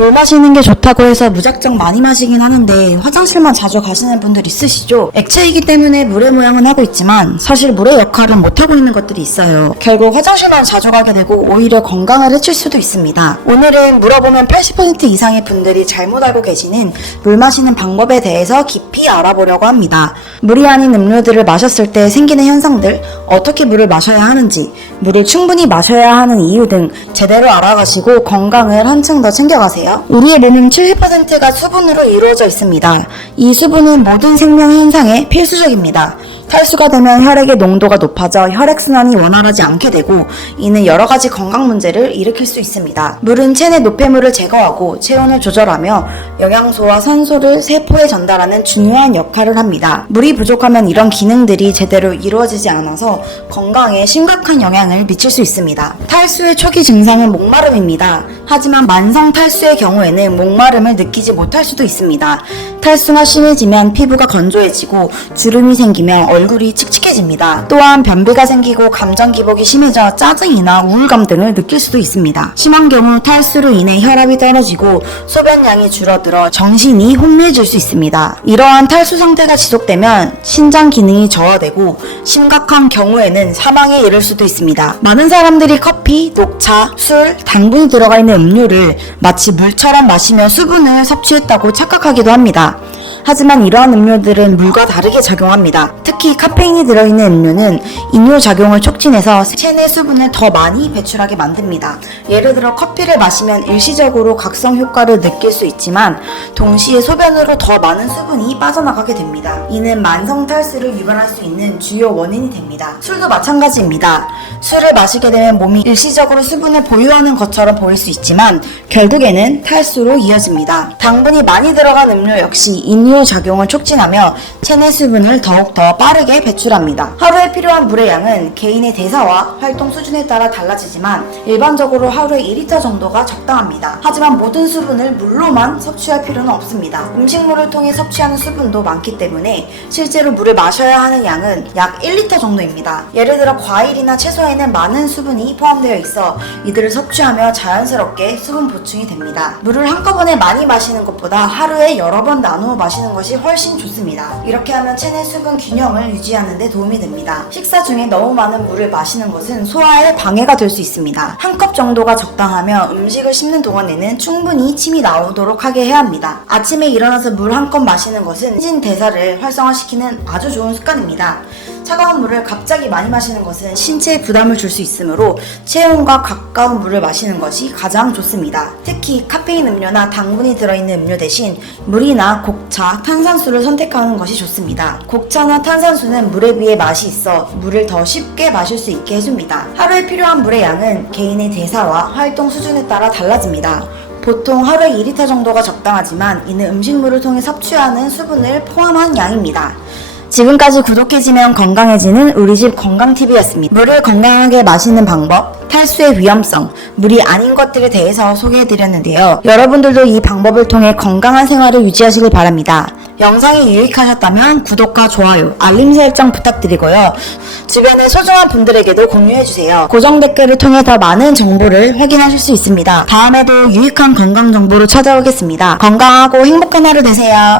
물 마시는 게 좋다고 해서 무작정 많이 마시긴 하는데 화장실만 자주 가시는 분들 있으시죠? 액체이기 때문에 물의 모양은 하고 있지만 사실 물의 역할은 못하고 있는 것들이 있어요. 결국 화장실만 자주 가게 되고 오히려 건강을 해칠 수도 있습니다. 오늘은 물어보면 80% 이상의 분들이 잘못 알고 계시는 물 마시는 방법에 대해서 깊이 알아보려고 합니다. 물이 아닌 음료들을 마셨을 때 생기는 현상들, 어떻게 물을 마셔야 하는지, 물을 충분히 마셔야 하는 이유 등 제대로 알아가시고 건강을 한층 더 챙겨가세요. 우리의 뇌는 70%가 수분으로 이루어져 있습니다. 이 수분은 모든 생명 현상에 필수적입니다. 탈수가 되면 혈액의 농도가 높아져 혈액순환이 원활하지 않게 되고 이는 여러가지 건강 문제를 일으킬 수 있습니다. 물은 체내 노폐물을 제거하고 체온을 조절하며 영양소와 산소를 세포에 전달하는 중요한 역할을 합니다. 물이 부족하면 이런 기능들이 제대로 이루어지지 않아서 건강에 심각한 영향을 미칠 수 있습니다. 탈수의 초기 증상은 목마름입니다. 하지만 만성 탈수의 경우에는 목마름을 느끼지 못할 수도 있습니다. 탈수가 심해지면 피부가 건조해지고 주름이 생기며 얼굴이 칙칙해집니다. 또한 변비가 생기고 감정 기복이 심해져 짜증이나 우울감 등을 느낄 수도 있습니다. 심한 경우 탈수로 인해 혈압이 떨어지고 소변량이 줄어들어 정신이 혼미해질 수 있습니다. 이러한 탈수 상태가 지속되면 신장 기능이 저하되고 심각한 경우에는 사망에 이를 수도 있습니다. 많은 사람들이 커피, 녹차, 술, 당분이 들어가 있는 음료를 마치 물처럼 마시며 수분을 섭취했다고 착각하기도 합니다. 하지만 이러한 음료들은 물과 다르게 작용합니다. 특히 카페인이 들어있는 음료는 이뇨작용을 촉진해서 체내 수분을 더 많이 배출하게 만듭니다. 예를 들어 커피를 마시면 일시적으로 각성 효과를 느낄 수 있지만 동시에 소변으로 더 많은 수분이 빠져나가게 됩니다. 이는 만성 탈수를 유발할 수 있는 주요 원인이 됩니다. 술도 마찬가지입니다. 술을 마시게 되면 몸이 일시적으로 수분을 보유하는 것처럼 보일 수 있지만 결국에는 탈수로 이어집니다. 당분이 많이 들어간 음료 역시 이뇨작용을 촉진하며 체내 수분을 더욱더 빠르게 배출합니다. 하루에 필요한 물의 양은 개인의 대사와 활동 수준에 따라 달라지지만 일반적으로 하루에 2리터 정도가 적당합니다. 하지만 모든 수분을 물로만 섭취할 필요는 없습니다. 음식물을 통해 섭취하는 수분도 많기 때문에 실제로 물을 마셔야 하는 양은 약 1리터 정도입니다. 예를 들어 과일이나 채소에는 많은 수분이 포함되어 있어 이들을 섭취하며 자연스럽게 수분 보충이 됩니다. 물을 한꺼번에 많이 마시는 것보다 하루에 여러 번 나누어 마시는 것이 훨씬 좋습니다. 이렇게 하면 체내 수분 균형을 유지하는 데 도움이 됩니다. 식사 중에 너무 많은 물을 마시는 것은 소화에 방해가 될 수 있습니다. 한 컵 정도가 적당하며 음식을 씹는 동안에는 충분히 침이 나오도록 하게 해야 합니다. 아침에 일어나서 물 한 컵 마시는 것은 신진대사를 활성화시키는 아주 좋은 습관입니다. 차가운 물을 갑자기 많이 마시는 것은 신체에 부담을 줄 수 있으므로 체온과 가까운 물을 마시는 것이 가장 좋습니다. 특히 카페인 음료나 당분이 들어있는 음료 대신 물이나 곡차, 탄산수를 선택하는 것이 좋습니다. 곡차나 탄산수는 물에 비해 맛이 있어 물을 더 쉽게 마실 수 있게 해줍니다. 하루에 필요한 물의 양은 개인의 대사와 활동 수준에 따라 달라집니다. 보통 하루에 2리터 정도가 적당하지만 이는 음식물을 통해 섭취하는 수분을 포함한 양입니다. 지금까지 구독해지면 건강해지는 우리집 건강TV였습니다. 물을 건강하게 마시는 방법, 탈수의 위험성, 물이 아닌 것들에 대해서 소개해드렸는데요. 여러분들도 이 방법을 통해 건강한 생활을 유지하시길 바랍니다. 영상이 유익하셨다면 구독과 좋아요, 알림 설정 부탁드리고요. 주변의 소중한 분들에게도 공유해주세요. 고정 댓글을 통해 더 많은 정보를 확인하실 수 있습니다. 다음에도 유익한 건강 정보로 찾아오겠습니다. 건강하고 행복한 하루 되세요.